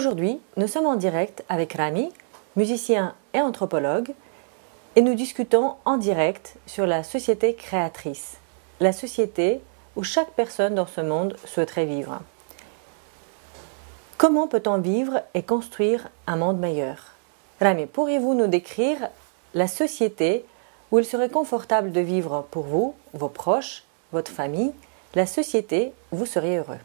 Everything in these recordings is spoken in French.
Aujourd'hui, nous sommes en direct avec Rami, musicien et anthropologue, et nous discutons en direct sur la société créatrice, la société où chaque personne dans ce monde souhaiterait vivre. Comment peut-on vivre et construire un monde meilleur? Rami, pourriez-vous nous décrire la société où il serait confortable de vivre pour vous, vos proches, votre famille, la société où vous seriez heureux?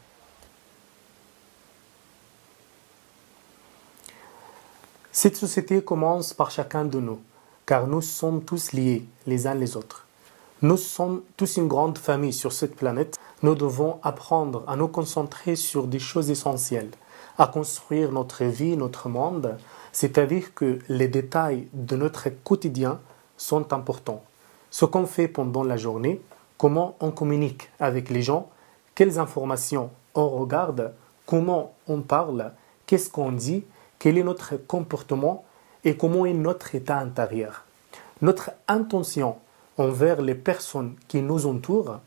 Cette société commence par chacun de nous, car nous sommes tous liés les uns les autres. Nous sommes tous une grande famille sur cette planète. Nous devons apprendre à nous concentrer sur des choses essentielles, à construire notre vie, notre monde, c'est-à-dire que les détails de notre quotidien sont importants. Ce qu'on fait pendant la journée, comment on communique avec les gens, quelles informations on regarde, comment on parle, qu'est-ce qu'on dit, quel est notre comportement et comment est notre état intérieur. Notre intention envers les personnes qui nous entourent.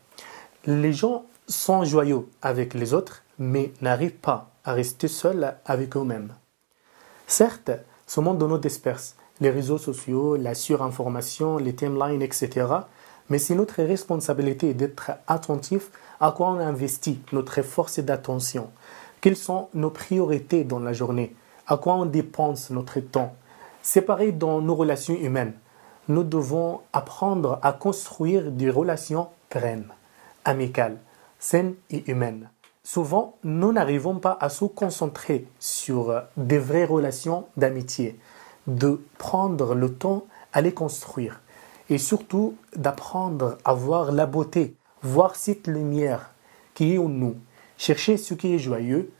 Les gens sont joyeux avec les autres, mais n'arrivent pas à rester seuls avec eux-mêmes. Certes, ce monde nous disperse, les réseaux sociaux, la surinformation, les timelines, etc. Mais c'est notre responsabilité d'être attentif à quoi on investit notre force d'attention. Quelles sont nos priorités dans la journée? À quoi on dépense notre temps? C'est pareil dans nos relations humaines. Nous devons apprendre à construire des relations pérennes, amicales, saines et humaines. Souvent, nous n'arrivons pas à se concentrer sur des vraies relations d'amitié, de prendre le temps à les construire et surtout d'apprendre à voir la beauté, voir cette lumière qui est en nous, chercher ce qui est joyeux,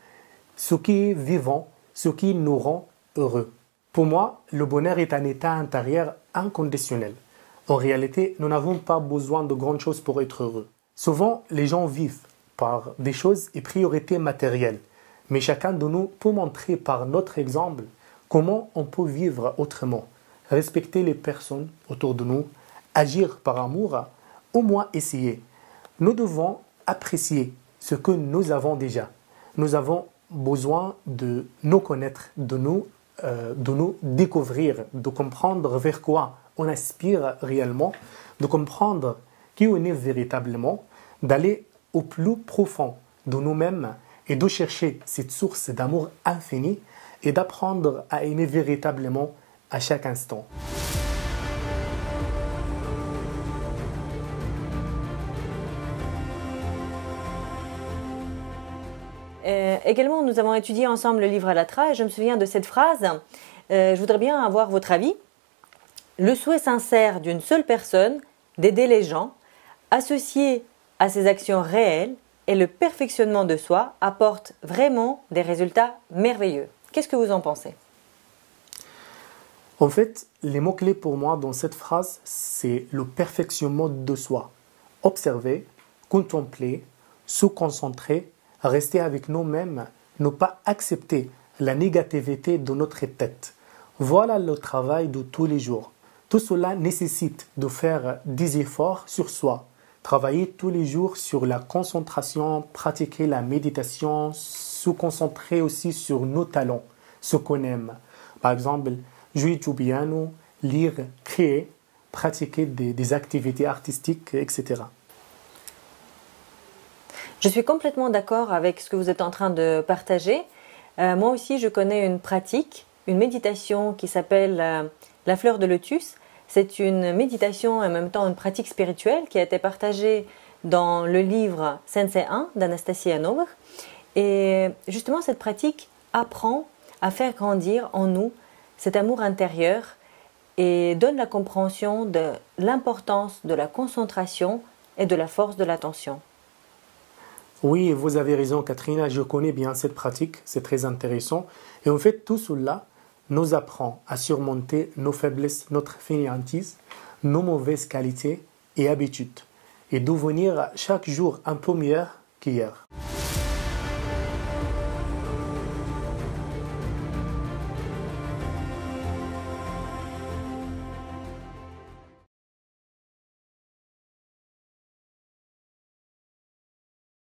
ce qui est vivant, ce qui nous rend heureux. Pour moi, le bonheur est un état intérieur inconditionnel. En réalité, nous n'avons pas besoin de grandes choses pour être heureux. Souvent, les gens vivent par des choses et priorités matérielles. Mais chacun de nous peut montrer par notre exemple comment on peut vivre autrement, respecter les personnes autour de nous, agir par amour, au moins essayer. Nous devons apprécier ce que nous avons déjà. Nous avons besoin de nous connaître, de nous découvrir, de comprendre vers quoi on aspire réellement, de comprendre qui on est véritablement, d'aller au plus profond de nous-mêmes et de chercher cette source d'amour infini et d'apprendre à aimer véritablement à chaque instant. Également, nous avons étudié ensemble le livre Allatra et je me souviens de cette phrase. Je voudrais bien avoir votre avis. Le souhait sincère d'une seule personne d'aider les gens, associé à ses actions réelles et le perfectionnement de soi, apporte vraiment des résultats merveilleux. Qu'est-ce que vous en pensez? En fait, les mots-clés pour moi dans cette phrase, c'est le perfectionnement de soi. Observer, contempler, se concentrer, rester avec nous-mêmes, ne pas accepter la négativité de notre tête. Voilà le travail de tous les jours. Tout cela nécessite de faire des efforts sur soi, travailler tous les jours sur la concentration, pratiquer la méditation, se concentrer aussi sur nos talents, ce qu'on aime. Par exemple, jouer du piano, lire, créer, pratiquer des activités artistiques, etc. Je suis complètement d'accord avec ce que vous êtes en train de partager. Moi aussi, je connais une pratique, une méditation qui s'appelle la fleur de lotus. C'est une méditation et en même temps une pratique spirituelle qui a été partagée dans le livre Sensei 1 d'Anastasia Nover. Et justement, cette pratique apprend à faire grandir en nous cet amour intérieur et donne la compréhension de l'importance de la concentration et de la force de l'attention. Oui, vous avez raison, Katrina, je connais bien cette pratique, c'est très intéressant. Et en fait, tout cela nous apprend à surmonter nos faiblesses, notre fainéantise, nos mauvaises qualités et habitudes, et devenir chaque jour un peu meilleur qu'hier.